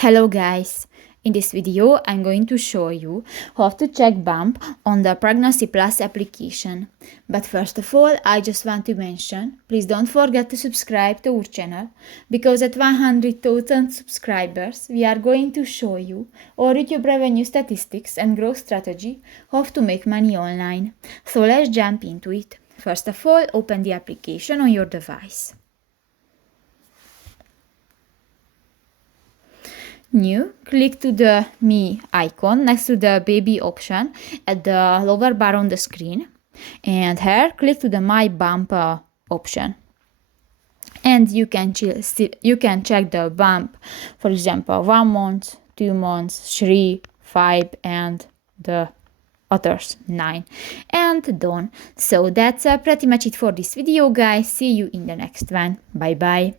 Hello guys! In this video I'm going to show you how to check bump on the Pregnancy Plus application. But first of all, I just want to mention, please don't forget to subscribe to our channel, because at 100,000 subscribers we are going to show you our YouTube revenue statistics and growth strategy, how to make money online. So let's jump into it. First of all, open the application on your device. New, click to the Me icon next to the baby option at the lower bar on the screen, and here click to the My Bump option. And you can check the bump, for example, 1 month, 2 months, 3, 5, and the others 9, and done. So that's pretty much it for this video, guys. See you in the next one. Bye bye.